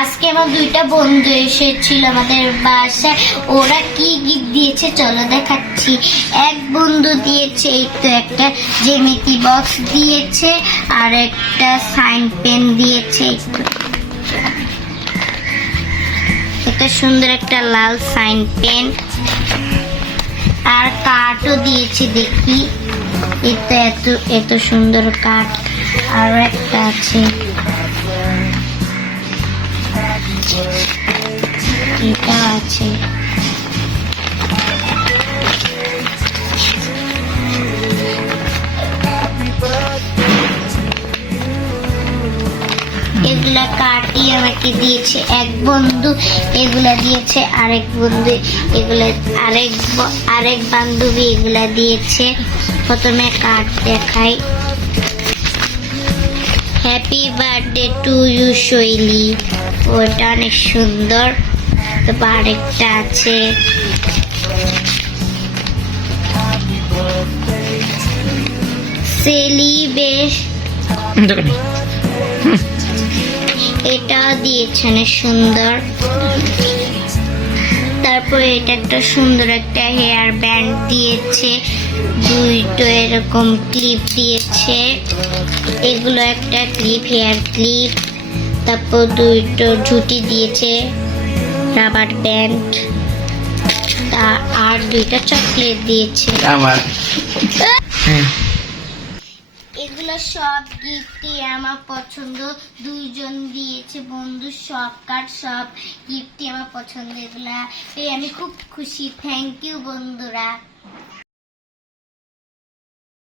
আজকে আমার দুইটা বন্ধু এসেছিল আমাদের বাসায়। ওরা কি গিফট দিয়েছে চলো দেখাচ্ছি। এক বন্ধু দিয়েছে এই তো একটা জ্যামিতি বক্স দিয়েছে, আর একটা সাইন পেন দিয়েছে। এটা সুন্দর একটা লাল সাইন পেন, আর কার্ডও দিয়েছে। দেখি এটা এত সুন্দর কার্ড। আর একটা আছে, এটা আছে। এগুলা কার্ডই আমাকে দিয়েছে এক বন্ধু, এগুলা দিয়েছে আরেক বন্ধু, এগুলা আরেক বান্ধবী এগুলা দিয়েছে। প্রথমে কার্ড দেখাই। হ্যাপি বার্থডে টু ইউ শৈলী, ওটা অনেক সুন্দর। তারপর আরেকটা আছে, সেলিব্রেশন, এটাও দিয়েছে অনেক সুন্দর। তারপর এটা একটা সুন্দর একটা হেয়ার ব্যান্ড দিয়েছে, দুইটো এরকম ক্লিপ দিয়েছে। এগুলো একটা ক্লিপ, হেয়ার ক্লিপ। তারপর দুইটো ঝুটি দিয়েছে, রাবার ব্যান্ড, আর দুইটা চকলেট দিয়েছে। এগুলো সব গিফটই আমার পছন্দ। দুইজন দিয়েছে বন্ধু, সব কার্ড সব গিফটই আমার পছন্দ। এগুলা আমি খুব খুশি। থ্যাংক ইউ বন্ধুরা।